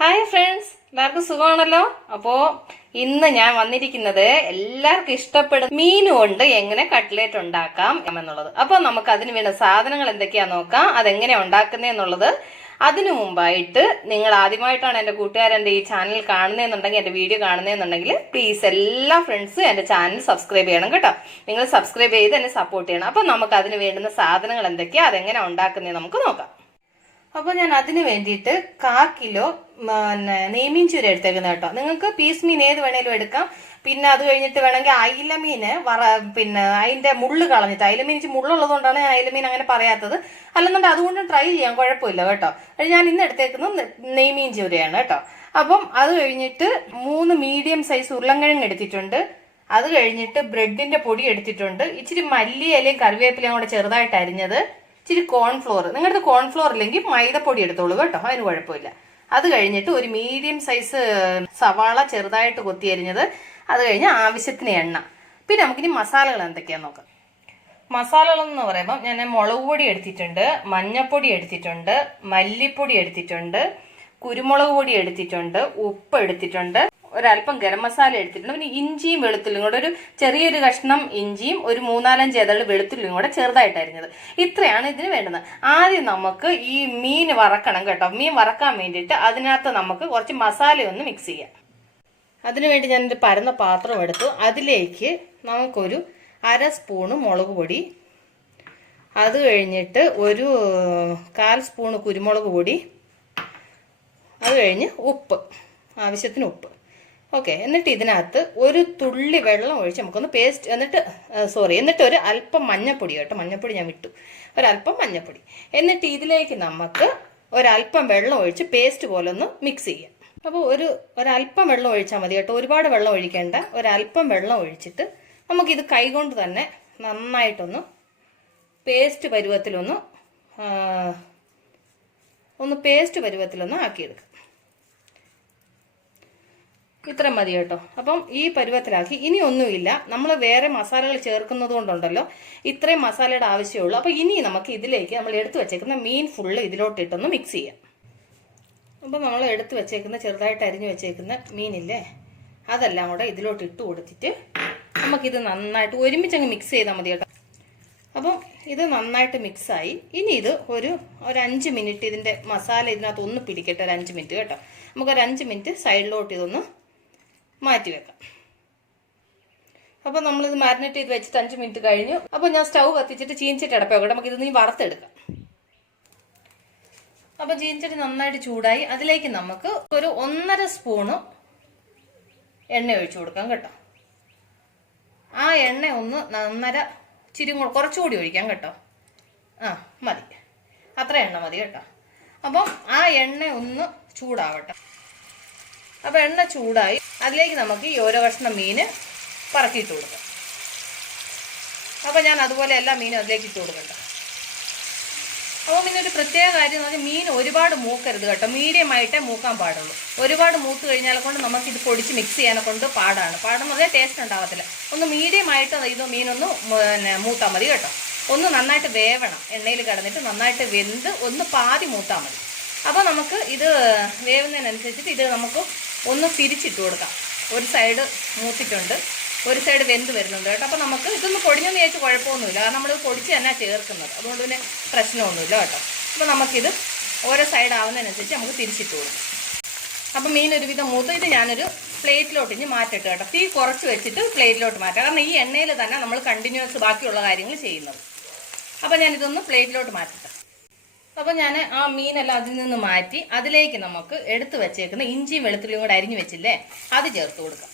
Hi friends, എല്ലാവർക്കും സുഖമാണല്ലോ. അപ്പോൾ ഇന്ന് ഞാൻ വന്നിരിക്കുന്നത് എല്ലാവർക്കും ഇഷ്ടപ്പെടുന്ന മീനും കൊണ്ട് എങ്ങനെ കട്ട്ലേറ്റ് ഉണ്ടാക്കാം എന്നുള്ളത്. അപ്പോൾ നമുക്ക് അതിന് വേണ്ട സാധനങ്ങൾ എന്തൊക്കെയാണെന്ന് നോക്കാം, അതെങ്ങനെയാണ് ഉണ്ടാക്കുന്നതെന്നുള്ളത്. അതിനു മുമ്പായിട്ട് നിങ്ങൾ ആദ്യമായിട്ടാണ് എൻ്റെ കൂട്ടുകാരെൻ്റെ ഈ ചാനൽ കാണുന്നതെന്നുണ്ടെങ്കിൽ, എൻ്റെ വീഡിയോ കാണുന്നതെന്നുണ്ടെങ്കിൽ പ്ലീസ് എല്ലാ ഫ്രണ്ട്സും എൻ്റെ ചാനൽ സബ്സ്ക്രൈബ് ചെയ്യണം കേട്ടോ. നിങ്ങൾ സബ്സ്ക്രൈബ് ചെയ്ത് എന്നെ സപ്പോർട്ട് ചെയ്യണം. അപ്പോൾ നമുക്ക് അതിന് വേണ്ടുന്ന സാധനങ്ങൾ എന്തൊക്കെയാണ്, അതെങ്ങനെ ഉണ്ടാക്കുന്നത് നമുക്ക് നോക്കാം. അപ്പോൾ ഞാൻ അതിന് വേണ്ടിയിട്ട് 1/4 കിലോ നെയ്മീൻ ചൂര എടുത്തേക്കുന്നത് കേട്ടോ. നിങ്ങൾക്ക് പീസ് മീൻ ഏത് വേണേലും എടുക്കാം. പിന്നെ അത് കഴിഞ്ഞിട്ട് വേണമെങ്കിൽ അയിലമീന് പിന്നെ അതിന്റെ മുള്ള് കളഞ്ഞിട്ട്, അയിലമീൻ മുള്ളുള്ളത് കൊണ്ടാണ് ഞാൻ അയിലമീൻ അങ്ങനെ പറയാത്തത്. അല്ലെന്നുണ്ടെങ്കിൽ അതുകൊണ്ട് ട്രൈ ചെയ്യാം, കുഴപ്പമില്ല കേട്ടോ. ഞാൻ ഇന്ന് എടുത്തേക്കുന്നത് നെയ്മീൻ ചൂരയാണ് കേട്ടോ. അപ്പം അത് കഴിഞ്ഞിട്ട് 3 മീഡിയം സൈസ് ഉരുളൻകിഴങ്ങ് എടുത്തിട്ടുണ്ട്. അത് കഴിഞ്ഞിട്ട് ബ്രെഡിന്റെ പൊടി എടുത്തിട്ടുണ്ട്. ഇച്ചിരി മല്ലിയിലയും കറിവേപ്പിലയും കൂടെ ചെറുതായിട്ട് അരിഞ്ഞത്, ഇച്ചിരി കോൺഫ്ലോർ. നിങ്ങളുടെ കോൺഫ്ലോർ ഇല്ലെങ്കിൽ മൈദപ്പൊടി എടുത്തോളൂ കേട്ടോ, അതിന് കുഴപ്പമില്ല. അത് കഴിഞ്ഞിട്ട് ഒരു മീഡിയം സൈസ് സവാള ചെറുതായിട്ട് കൊത്തി അരിഞ്ഞത്. അത് കഴിഞ്ഞ് ആവശ്യത്തിന് എണ്ണ. പിന്നെ നമുക്കിനി മസാലകൾ എന്തൊക്കെയാന്ന് നോക്കാം. മസാലകളെന്ന് പറയുമ്പോൾ ഞാൻ മുളക് പൊടി എടുത്തിട്ടുണ്ട്, മഞ്ഞപ്പൊടി എടുത്തിട്ടുണ്ട്, മല്ലിപ്പൊടി എടുത്തിട്ടുണ്ട്, കുരുമുളക് പൊടി എടുത്തിട്ടുണ്ട്, ഉപ്പ് എടുത്തിട്ടുണ്ട്, ഒരല്പം ഗരം മസാല എടുത്തിട്ടുണ്ട്. പിന്നെ ഇഞ്ചിയും വെളുത്തുള്ളിയും കൂടെ, ഒരു ചെറിയൊരു കഷ്ണം ഇഞ്ചിയും ഒരു 3-4 ഏതള് വെളുത്തുള്ളിയും കൂടെ ചെറുതായിട്ട് അരിഞ്ഞത്. ഇത്രയാണ് ഇതിന് വേണ്ടുന്നത്. ആദ്യം നമുക്ക് ഈ മീൻ വറക്കണം കേട്ടോ. മീൻ വറക്കാൻ വേണ്ടിയിട്ട് അതിനകത്ത് നമുക്ക് കുറച്ച് മസാലയൊന്ന് മിക്സ് ചെയ്യാം. അതിനുവേണ്ടി ഞാനൊരു പരന്ന പാത്രം എടുത്തു. അതിലേക്ക് നമുക്കൊരു 1/2 സ്പൂണ് മുളക് പൊടി, അത് കഴിഞ്ഞിട്ട് ഒരു 1/4 സ്പൂണ് കുരുമുളക് പൊടി, അത് കഴിഞ്ഞ് ഉപ്പ്, ആവശ്യത്തിന് ഉപ്പ്. ഓക്കെ. എന്നിട്ട് ഇതിനകത്ത് ഒരു തുള്ളി വെള്ളം ഒഴിച്ച് നമുക്കൊന്ന് പേസ്റ്റ്, എന്നിട്ട് ഒരു അല്പം മഞ്ഞപ്പൊടി കേട്ടോ, മഞ്ഞപ്പൊടി ഞാൻ വിട്ടു, ഒരല്പം മഞ്ഞപ്പൊടി. എന്നിട്ട് ഇതിലേക്ക് നമുക്ക് ഒരല്പം വെള്ളം ഒഴിച്ച് പേസ്റ്റ് പോലെ ഒന്ന് മിക്സ് ചെയ്യാം. അപ്പോൾ ഒരല്പം വെള്ളം ഒഴിച്ചാൽ മതി കേട്ടോ, ഒരുപാട് വെള്ളം ഒഴിക്കേണ്ട. ഒരല്പം വെള്ളം ഒഴിച്ചിട്ട് നമുക്കിത് കൈകൊണ്ട് തന്നെ നന്നായിട്ടൊന്ന് പേസ്റ്റ് പരുവത്തിലൊന്ന് ആക്കിയെടുക്കാം. ഇത്ര മതി കേട്ടോ. അപ്പം ഈ പരുവത്തിലാക്കി. ഇനി ഒന്നുമില്ല, നമ്മൾ വേറെ മസാലകൾ ചേർക്കുന്നത് കൊണ്ടുണ്ടല്ലോ ഇത്രയും മസാലയുടെ ആവശ്യമുള്ളൂ. അപ്പോൾ ഇനി നമുക്ക് ഇതിലേക്ക് നമ്മൾ എടുത്തു വെച്ചേക്കുന്ന മീൻ ഫുള്ള് ഇതിലോട്ടിട്ടൊന്ന് മിക്സ് ചെയ്യാം. അപ്പോൾ നമ്മൾ എടുത്തു വെച്ചേക്കുന്ന ചെറുതായിട്ട് അരിഞ്ഞു വെച്ചേക്കുന്ന മീനില്ലേ, അതെല്ലാം കൂടെ ഇതിലോട്ട് ഇട്ട് കൊടുത്തിട്ട് നമുക്കിത് നന്നായിട്ട് ഒരുമിച്ചങ്ങ് മിക്സ് ചെയ്താൽ മതി കേട്ടോ. അപ്പം ഇത് നന്നായിട്ട് മിക്സായി. ഇനി ഇത് ഒരു 5 മിനിറ്റ് ഇതിൻ്റെ മസാല ഇതിനകത്ത് ഒന്ന് പിടിക്കട്ടെ, ഒരു 5 മിനിറ്റ് കേട്ടോ. നമുക്കൊരു 5 മിനിറ്റ് സൈഡിലോട്ട് ഇതൊന്ന് മാറ്റി വെക്കാം. അപ്പോൾ നമ്മളിത് മാരിനേറ്റ് ചെയ്ത് വെച്ചിട്ട് 5 മിനിറ്റ് കഴിഞ്ഞു. അപ്പോൾ ഞാൻ സ്റ്റൗ കത്തിച്ചിട്ട് ചീനിച്ചട്ടി അടപ്പ് വെക്കട്ടെ, നമുക്കിത് നീ വറുത്തെടുക്കാം. അപ്പോൾ ചീനിച്ചട്ടി നന്നായിട്ട് ചൂടായി. അതിലേക്ക് നമുക്ക് ഒരു 1.5 സ്പൂണ് എണ്ണ ഒഴിച്ചു കൊടുക്കാം കേട്ടോ. ആ എണ്ണ ഒന്ന് കുറച്ചുകൂടി ഒഴിക്കാം കേട്ടോ. മതി, അത്ര എണ്ണ മതി കേട്ടോ. അപ്പം ആ എണ്ണ ഒന്ന് ചൂടാവട്ടെ. അപ്പോൾ എണ്ണ ചൂടായി. അതിലേക്ക് നമുക്ക് ഈ ഓരോ കഷ്ണം മീന് പറക്കിയിട്ട് കൊടുക്കാം. അപ്പോൾ ഞാൻ അതുപോലെ എല്ലാ മീനും അതിലേക്ക് ഇട്ട് കൊടുക്കണ്ട. അപ്പോൾ പിന്നെ ഒരു പ്രത്യേക കാര്യം എന്ന് പറഞ്ഞാൽ മീൻ ഒരുപാട് മൂക്കരുത് കേട്ടോ, മീഡിയം ആയിട്ടേ മൂക്കാൻ പാടുള്ളൂ. ഒരുപാട് മൂത്ത് കഴിഞ്ഞാൽ കൊണ്ട് നമുക്കിത് പൊടിച്ച് മിക്സ് ചെയ്യാനെ കൊണ്ട് പാടെന്ന് പറഞ്ഞാൽ ടേസ്റ്റ് ഉണ്ടാകത്തില്ല. ഒന്ന് മീഡിയം ആയിട്ട് ഇത് മീനൊന്ന് മൂത്താൽ മതി കേട്ടോ. ഒന്ന് നന്നായിട്ട് വേവണം, എണ്ണയിൽ കിടന്നിട്ട് നന്നായിട്ട് വെന്ത് ഒന്ന് പാതി മൂത്താൽ മതി. അപ്പോൾ നമുക്ക് ഇത് വേവുന്നതിനനുസരിച്ചിട്ട് ഇത് നമുക്ക് ഒന്ന് തിരിച്ചിട്ട് കൊടുക്കാം. ഒരു സൈഡ് മൂത്തിട്ടുണ്ട്, ഒരു സൈഡ് വെന്ത് വരുന്നുണ്ട് കേട്ടോ. അപ്പോൾ നമുക്ക് ഇതൊന്ന് പൊടിഞ്ഞെന്ന് ചോദിച്ച് കുഴപ്പമൊന്നുമില്ല, കാരണം നമ്മളിത് പൊടിച്ച് തന്നെ ചേർക്കുന്നത്, അതുകൊണ്ട് പിന്നെ പ്രശ്നമൊന്നുമില്ല കേട്ടോ. അപ്പോൾ നമുക്കിത് ഓരോ സൈഡ് ആവുന്നതിനനുസരിച്ച് നമുക്ക് തിരിച്ചിട്ട് കൊടുക്കാം. അപ്പോൾ മീൻ ഒരുവിധം മൂത്ത് ഇത് ഞാനൊരു പ്ലേറ്റിലോട്ട് ഇനി മാറ്റിട്ട് കേട്ടോ. തീ കുറച്ച് വെച്ചിട്ട് പ്ലേറ്റിലോട്ട് മാറ്റാം, കാരണം ഈ എണ്ണയിൽ തന്നെ നമ്മൾ കണ്ടിന്യൂസ് ബാക്കിയുള്ള കാര്യങ്ങൾ ചെയ്യുന്നത്. അപ്പോൾ ഞാനിതൊന്ന് പ്ലേറ്റിലോട്ട് മാറ്റട്ടെ. അപ്പോൾ ഞാൻ ആ മീനെല്ലാം അതിൽ നിന്ന് മാറ്റി അതിലേക്ക് നമുക്ക് എടുത്തു വെച്ചേക്കുന്ന ഇഞ്ചിയും വെളുത്തുള്ളിയും കൂടെ അരിഞ്ഞു വെച്ചില്ലേ, അത് ചേർത്ത് കൊടുക്കാം.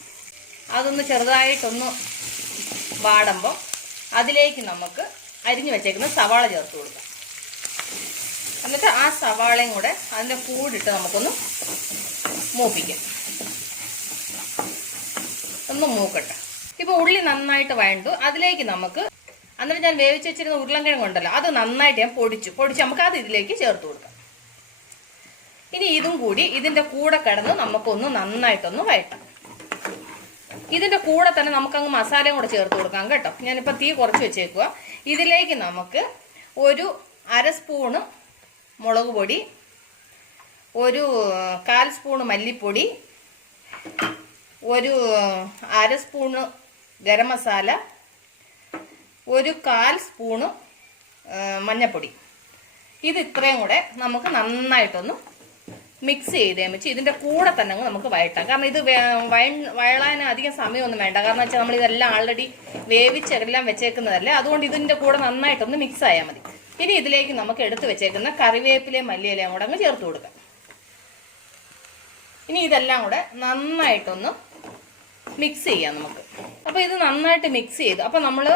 അതൊന്ന് ചെറുതായിട്ടൊന്ന് വാടുമ്പോൾ അതിലേക്ക് നമുക്ക് അരിഞ്ഞു വെച്ചേക്കുന്ന സവാള ചേർത്ത് കൊടുക്കാം. എന്നിട്ട് ആ സവാളയും കൂടെ അതിൻ്റെ കൂടിട്ട് നമുക്കൊന്ന് മൂപ്പിക്കാം, ഒന്ന് മൂക്കട്ടെ. ഇപ്പോൾ ഉള്ളി നന്നായിട്ട് വഴണ്ടു. അതിലേക്ക് നമുക്ക് എന്നിട്ട് ഞാൻ വേവിച്ച് വെച്ചിരുന്ന ഉരുളൻകിഴങ്ങ് ഉണ്ടല്ലോ, അത് നന്നായിട്ട് ഞാൻ പൊടിച്ച് നമുക്ക് അത് ഇതിലേക്ക് ചേർത്ത് കൊടുക്കാം. ഇനി ഇതും കൂടി ഇതിൻ്റെ കൂടെ കിടന്ന് നമുക്കൊന്ന് നന്നായിട്ടൊന്ന് വഴറ്റാം. ഇതിൻ്റെ കൂടെ തന്നെ നമുക്കങ്ങ് മസാലയും കൂടെ ചേർത്ത് കൊടുക്കാം കേട്ടോ. ഞാനിപ്പോൾ തീ കുറച്ച് വെച്ചേക്കുക. ഇതിലേക്ക് നമുക്ക് ഒരു 1/2 സ്പൂണ് മുളക് പൊടി, ഒരു 1/4 സ്പൂണ് മല്ലിപ്പൊടി, ഒരു 1/2 സ്പൂണ് ഗരം മസാല, ഒരു 1/4 സ്പൂണ് മഞ്ഞൾപ്പൊടി. ഇത് ഇത്രയും കൂടെ നമുക്ക് നന്നായിട്ടൊന്ന് മിക്സ് ചെയ്തേ വെച്ച് ഇതിൻ്റെ കൂടെ തന്നെ നമുക്ക് വഴറ്റാം. കാരണം ഇത് വഴളാൻ അധികം സമയമൊന്നും വേണ്ട. കാരണം വെച്ചാൽ നമ്മൾ ഇതെല്ലാം ആൾറെഡി വേവിച്ചെല്ലാം വെച്ചേക്കുന്നതല്ലേ, അതുകൊണ്ട് ഇതിൻ്റെ കൂടെ നന്നായിട്ടൊന്ന് മിക്സ് ആയാൽ മതി. ഇനി ഇതിലേക്ക് നമുക്ക് എടുത്ത് വെച്ചേക്കുന്ന കറിവേപ്പിലയും മല്ലിയിലയും കൂടെ അങ്ങ് ചേർത്ത് കൊടുക്കാം. ഇനി ഇതെല്ലാം കൂടെ നന്നായിട്ടൊന്ന് മിക്സ് ചെയ്യാം നമുക്ക്. അപ്പോൾ ഇത് നന്നായിട്ട് മിക്സ് ചെയ്തു. അപ്പോൾ നമ്മൾ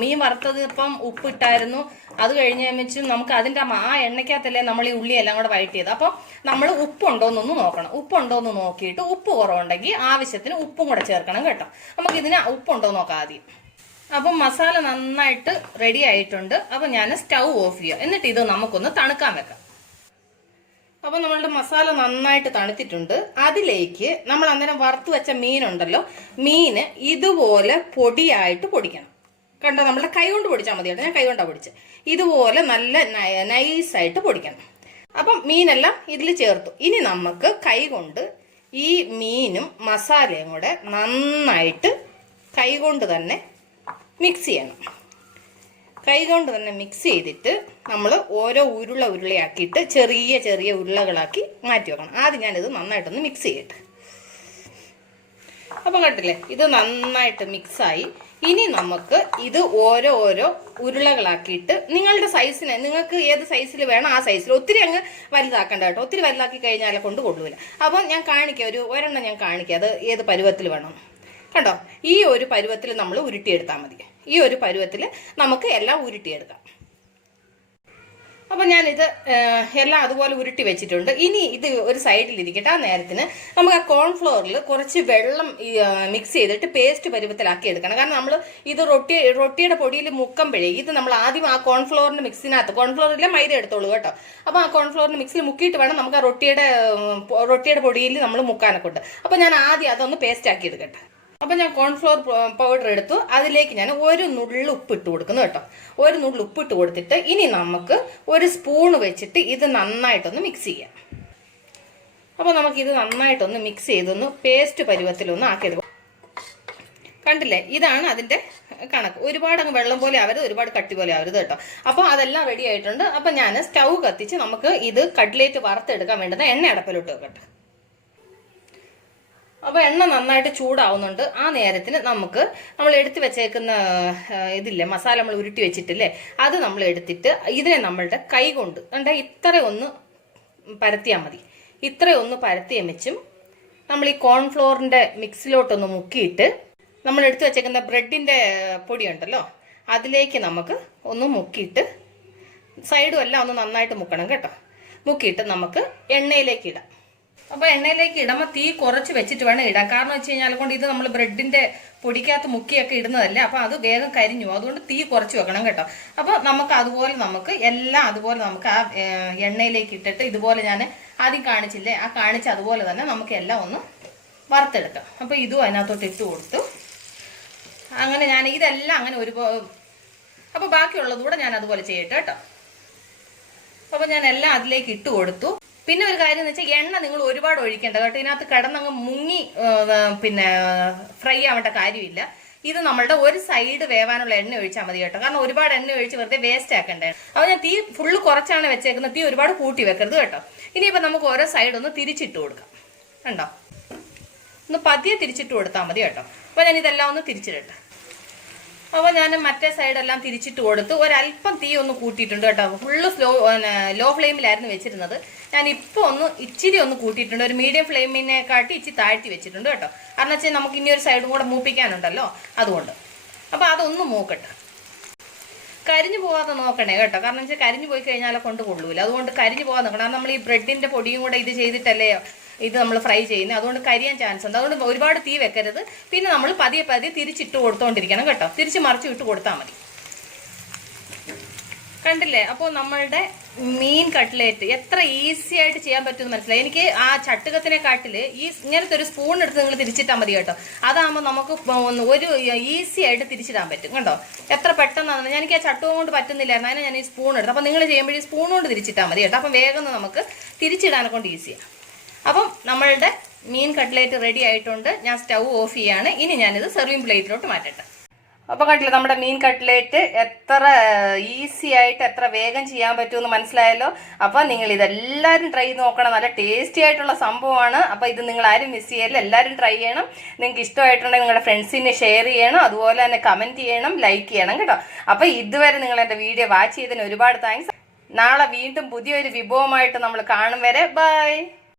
മീൻ വറുത്തത് ഇപ്പം ഉപ്പിട്ടായിരുന്നു. അത് കഴിഞ്ഞ് വെച്ചും നമുക്ക് അതിൻ്റെ ആ എണ്ണയ്ക്കകത്തല്ലേ നമ്മൾ ഈ ഉള്ളി എല്ലാം കൂടെ വഴറ്റിയത്. അപ്പോൾ നമ്മൾ ഉപ്പുണ്ടോയെന്നൊന്ന് നോക്കണം. ഉപ്പുണ്ടോയെന്ന് നോക്കിയിട്ട് ഉപ്പ് കുറവുണ്ടെങ്കിൽ ആവശ്യത്തിന് ഉപ്പും കൂടെ ചേർക്കണം കേട്ടോ. നമുക്ക് ഇതിന് ഉപ്പുണ്ടോ നോക്കാം ആദ്യം. അപ്പം മസാല നന്നായിട്ട് റെഡി ആയിട്ടുണ്ട്. അപ്പം ഞാൻ സ്റ്റൗ ഓഫ് ചെയ്യാം. എന്നിട്ട് ഇത് നമുക്കൊന്ന് തണുക്കാൻ വെക്കാം. അപ്പം നമ്മളുടെ മസാല നന്നായിട്ട് തണുത്തിട്ടുണ്ട്. അതിലേക്ക് നമ്മൾ അന്നേരം വറുത്ത് വെച്ച മീനുണ്ടല്ലോ, മീന് ഇതുപോലെ പൊടിയായിട്ട് പൊടിക്കണം. കണ്ടോ, നമ്മുടെ കൈ കൊണ്ട് പൊടിച്ചാൽ മതി കേട്ടോ. ഞാൻ കൈ കൊണ്ടാണ് പൊടിച്ചത്. ഇതുപോലെ നല്ല നൈസായിട്ട് പൊടിക്കണം. അപ്പം മീനെല്ലാം ഇതിൽ ചേർത്തു. ഇനി നമുക്ക് കൈ കൊണ്ട് ഈ മീനും മസാലയും കൂടെ നന്നായിട്ട് കൈ കൊണ്ട് തന്നെ മിക്സ് ചെയ്യണം. കൈ കൊണ്ട് തന്നെ മിക്സ് ചെയ്തിട്ട് നമ്മൾ ഓരോ ഉരുളയാക്കിയിട്ട് ചെറിയ ചെറിയ ഉരുളകളാക്കി മാറ്റി വെക്കണം. ആദ്യം ഞാനിത് നന്നായിട്ടൊന്ന് മിക്സ് ചെയ്യട്ടെ. അപ്പം കണ്ടില്ലേ, ഇത് നന്നായിട്ട് മിക്സായി. ഇനി നമുക്ക് ഇത് ഓരോ ഉരുളകളാക്കിയിട്ട് നിങ്ങളുടെ സൈസിന്, നിങ്ങൾക്ക് ഏത് സൈസിൽ വേണം ആ സൈസിൽ. ഒത്തിരി അങ്ങ് വലുതാക്കണ്ട കേട്ടോ. ഒത്തിരി വലുതാക്കി കഴിഞ്ഞാൽ കൊണ്ട് കൊള്ളൂല. അപ്പം ഞാൻ കാണിക്കാം, ഒരെണ്ണം ഞാൻ കാണിക്കാം അത് ഏത് പരുവത്തിൽ വേണം. കണ്ടോ, ഈ ഒരു പരുവത്തിൽ നമ്മൾ ഉരുട്ടിയെടുത്താൽ മതി. ഈ ഒരു പരുവത്തിൽ നമുക്ക് എല്ലാം ഉരുട്ടിയെടുക്കാം. അപ്പം ഞാനിത് എല്ലാം അതുപോലെ ഉരുട്ടി വെച്ചിട്ടുണ്ട്. ഇനി ഇത് ഒരു സൈഡിലിരിക്കട്ടെ. ആ നേരത്തിന് നമുക്ക് ആ കോൺഫ്ലോറിൽ കുറച്ച് വെള്ളം മിക്സ് ചെയ്തിട്ട് പേസ്റ്റ് പരുവത്തിലാക്കി എടുക്കണം. കാരണം നമ്മൾ ഇത് റൊട്ടിയുടെ പൊടിയിൽ മുക്കുമ്പോഴേ ഇത് നമ്മൾ ആദ്യം ആ കോൺഫ്ലോറിൻ്റെ മിക്സിനകത്ത്, കോൺഫ്ലോറിലെ മൈദ എടുത്തോളൂ കേട്ടോ. അപ്പോൾ ആ കോൺഫ്ലോറിൻ്റെ മിക്സിൽ മുക്കിയിട്ട് വേണം നമുക്ക് ആ റൊട്ടിയുടെ പൊടിയിൽ നമ്മൾ മുക്കാനൊക്കെ ഉണ്ട്. അപ്പോൾ ഞാൻ ആദ്യം അതൊന്ന് പേസ്റ്റ് ആക്കി എടുക്കട്ടെ. അപ്പം ഞാൻ കോൺഫ്ലോർ പൗഡർ എടുത്തു. അതിലേക്ക് ഞാൻ ഒരു നുള്ളു ഉപ്പിട്ട് കൊടുക്കുന്നു കേട്ടോ. ഒരു നുള്ളു ഉപ്പിട്ട് കൊടുത്തിട്ട് ഇനി നമുക്ക് ഒരു സ്പൂണ് വെച്ചിട്ട് ഇത് നന്നായിട്ടൊന്ന് മിക്സ് ചെയ്യാം. അപ്പോൾ നമുക്കിത് നന്നായിട്ടൊന്ന് മിക്സ് ചെയ്തൊന്ന് പേസ്റ്റ് പരുവത്തിലൊന്ന് ആക്കിയെടുക്കും. കണ്ടില്ലേ, ഇതാണ് അതിൻ്റെ കണക്ക്. ഒരുപാട് അങ്ങ് വെള്ളം പോലെ ആവരുത്, ഒരുപാട് കട്ടി പോലെ ആവരുത് കേട്ടോ. അപ്പോൾ അതെല്ലാം റെഡി ആയിട്ടുണ്ട്. അപ്പം ഞാൻ സ്റ്റൗ കത്തിച്ച് നമുക്ക് ഇത് കട്ട്ലേറ്റ് വറുത്തെടുക്കാൻ വേണ്ടുന്ന എണ്ണ അടപ്പിലോട്ട് വെക്കട്ടെ. അപ്പോൾ എണ്ണ നന്നായിട്ട് ചൂടാവുന്നുണ്ട്. ആ നേരത്തിന് നമ്മൾ എടുത്ത് വെച്ചേക്കുന്ന ഇതില്ലേ, മസാല നമ്മൾ ഉരുട്ടി വെച്ചിട്ടില്ലേ, അത് നമ്മൾ എടുത്തിട്ട് ഇതിനെ നമ്മളുടെ കൈ കൊണ്ട് ഇത്രയൊന്ന് പരത്തിയാൽ മതി. ഇത്രയൊന്ന് പരത്തിയ വെച്ചും നമ്മൾ ഈ കോൺഫ്ലോറിൻ്റെ മിക്സിലോട്ടൊന്ന് മുക്കിയിട്ട് നമ്മൾ എടുത്ത് വെച്ചേക്കുന്ന ബ്രെഡിൻ്റെ പൊടിയുണ്ടല്ലോ അതിലേക്ക് നമുക്ക് ഒന്ന് മുക്കിയിട്ട് സൈഡും എല്ലാം ഒന്ന് നന്നായിട്ട് മുക്കണം കേട്ടോ. മുക്കിയിട്ട് നമുക്ക് എണ്ണയിലേക്ക് ഇടാം. അപ്പോൾ എണ്ണയിലേക്ക് ഇടുമ്പോൾ തീ കുറച്ച് വെച്ചിട്ട് വേണം ഇടാൻ. കാരണം വെച്ച് കഴിഞ്ഞാൽ കൊണ്ട് ഇത് നമ്മൾ ബ്രെഡിന്റെ പൊടിക്കകത്ത് മുക്കിയൊക്കെ ഇടുന്നതല്ലേ, അപ്പോൾ അത് വേഗം കരിഞ്ഞു. അതുകൊണ്ട് തീ കുറച്ച് വെക്കണം കേട്ടോ. അപ്പോൾ നമുക്ക് എല്ലാം അതുപോലെ നമുക്ക് ആ എണ്ണയിലേക്ക് ഇട്ടിട്ട് ഇതുപോലെ ഞാൻ ആദ്യം കാണിച്ചില്ലേ, ആ കാണിച്ച അതുപോലെ തന്നെ നമുക്ക് എല്ലാം ഒന്ന് വറുത്തെടുക്കാം. അപ്പോൾ ഇതും അതിനകത്തോട്ട് ഇട്ട് കൊടുത്തു. അങ്ങനെ ഞാൻ ഇതെല്ലാം അങ്ങനെ അപ്പോൾ ബാക്കിയുള്ളത് കൂടെ ഞാൻ അതുപോലെ ചെയ്യട്ടെ കേട്ടോ. അപ്പോൾ ഞാൻ എല്ലാം അതിലേക്ക് ഇട്ട് കൊടുത്തു. പിന്നെ ഒരു കാര്യം എന്ന് വെച്ചാൽ എണ്ണ നിങ്ങൾ ഒരുപാട് ഒഴിക്കേണ്ട കേട്ടോ. ഇതിനകത്ത് കിടന്നങ്ങ് മുങ്ങി പിന്നെ ഫ്രൈ ആവേണ്ട കാര്യമില്ല. ഇത് നമ്മളുടെ ഒരു സൈഡ് വേവാനുള്ള എണ്ണ ഒഴിച്ചാൽ മതി കേട്ടോ. കാരണം ഒരുപാട് എണ്ണ ഒഴിച്ച് വെറുതെ വേസ്റ്റ് ആക്കണ്ടേ. അപ്പോൾ ഞാൻ തീ ഫുള്ള് കുറച്ചാണ് വെച്ചേക്കുന്നത്. തീ ഒരുപാട് കൂട്ടി വെക്കരുത് കേട്ടോ. ഇനിയിപ്പോൾ നമുക്ക് ഓരോ സൈഡ് ഒന്ന് തിരിച്ചിട്ട് കൊടുക്കാം. കണ്ടോ, ഒന്ന് പതിയെ തിരിച്ചിട്ട് കൊടുത്താൽ മതി കേട്ടോ. അപ്പോൾ ഞാൻ ഇതെല്ലാം ഒന്ന് തിരിച്ചിടട്ടെ. അപ്പോൾ ഞാൻ മറ്റേ സൈഡെല്ലാം തിരിച്ചിട്ട് കൊടുത്ത് ഒരല്പം തീ ഒന്ന് കൂട്ടിയിട്ടുണ്ട് കേട്ടോ. ഫുള്ള് ലോ ഫ്ലെയിമിലായിരുന്നു വെച്ചിരുന്നത്. ഞാനിപ്പോൾ ഇച്ചിരി ഒന്ന് കൂട്ടിയിട്ടുണ്ട്. ഒരു മീഡിയം ഫ്ലെയിമിനെ കാട്ടി ഇച്ചിരി താഴ്ത്തി വെച്ചിട്ടുണ്ട് കേട്ടോ. കാരണം വെച്ചാൽ നമുക്ക് ഇനി ഒരു സൈഡും കൂടെ മൂപ്പിക്കാനുണ്ടല്ലോ, അതുകൊണ്ട്. അപ്പോൾ അതൊന്ന് മൂക്കട്ടെ. കരിഞ്ഞു പോകാതെ നോക്കണേ കേട്ടോ. കാരണം വെച്ചാൽ കരിഞ്ഞു പോയി കഴിഞ്ഞാൽ കൊണ്ട് കൊള്ളൂല. അതുകൊണ്ട് കരിഞ്ഞു പോകാതെ നോക്കണം. കാരണം നമ്മൾ ഈ ബ്രെഡിൻ്റെ പൊടിയും കൂടെ ഇത് ചെയ്തിട്ടല്ലേ ഇത് നമ്മൾ ഫ്രൈ ചെയ്യുന്നത്. അതുകൊണ്ട് കരിയാൻ ചാൻസ് ഉണ്ട്. അതുകൊണ്ട് ഒരുപാട് തീ വെക്കരുത്. പിന്നെ നമ്മൾ പതിയെ തിരിച്ചിട്ട് കൊടുത്തോണ്ടിരിക്കണം കേട്ടോ. തിരിച്ച് മറിച്ച് ഇട്ട് കൊടുത്താൽ മതി. കണ്ടില്ലേ, അപ്പോൾ നമ്മളുടെ മീൻ കട്ട്ലേറ്റ് എത്ര ഈസി ആയിട്ട് ചെയ്യാൻ പറ്റുമെന്ന് മനസ്സിലായി. എനിക്ക് ആ ചട്ടുകത്തിനെക്കാട്ടില് ഇങ്ങനത്തെ ഒരു സ്പൂൺ എടുത്ത് നിങ്ങൾ തിരിച്ചിട്ടാൽ മതി കേട്ടോ. അതാകുമ്പോൾ നമുക്ക് ഒരു ഈസി ആയിട്ട് തിരിച്ചിടാൻ പറ്റും കേട്ടോ. എത്ര പെട്ടെന്നാണ്. എനിക്ക് ആ ചട്ടുകം കൊണ്ട് പറ്റുന്നില്ലായിരുന്നു, അതിനെ ഞാൻ ഈ സ്പൂൺ എടുത്തു. അപ്പം നിങ്ങൾ ചെയ്യുമ്പോൾ ഈ സ്പൂൺ കൊണ്ട് തിരിച്ചിട്ടാൽ മതി കേട്ടോ. അപ്പം വേഗം നമുക്ക് തിരിച്ചിടാനെ കൊണ്ട് ഈസിയാണ്. അപ്പം നമ്മളുടെ മീൻ കട്ട്ലേറ്റ് റെഡി ആയിട്ടുണ്ട്. ഞാൻ സ്റ്റൗ ഓഫ് ചെയ്യാണ്. ഇനി ഞാനിത് സെർവിങ് പ്ലേറ്റിലോട്ട് മാറ്റട്ടെ. അപ്പൊ കണ്ടില്ല നമ്മുടെ മീൻ കട്ട്ലേറ്റ് എത്ര ഈസി ആയിട്ട് എത്ര വേഗം ചെയ്യാൻ പറ്റുമെന്ന് മനസ്സിലായല്ലോ. അപ്പൊ നിങ്ങൾ ഇതെല്ലാവരും ട്രൈ ചെയ്ത് നോക്കണം. നല്ല ടേസ്റ്റി ആയിട്ടുള്ള സംഭവമാണ്. അപ്പൊ ഇത് നിങ്ങൾ ആരും മിസ് ചെയ്യല്ല, എല്ലാവരും ട്രൈ ചെയ്യണം. നിങ്ങൾക്ക് ഇഷ്ടമായിട്ടുണ്ടെങ്കിൽ നിങ്ങളുടെ ഫ്രണ്ട്സിനെ ഷെയർ ചെയ്യണം, അതുപോലെ തന്നെ കമന്റ് ചെയ്യണം, ലൈക്ക് ചെയ്യണം കേട്ടോ. അപ്പൊ ഇതുവരെ നിങ്ങൾ എന്റെ വീഡിയോ വാച്ച് ചെയ്തതിന് ഒരുപാട് താങ്ക്സ്. നാളെ വീണ്ടും പുതിയൊരു വിഭവമായിട്ട് നമ്മൾ കാണും വരെ ബൈ.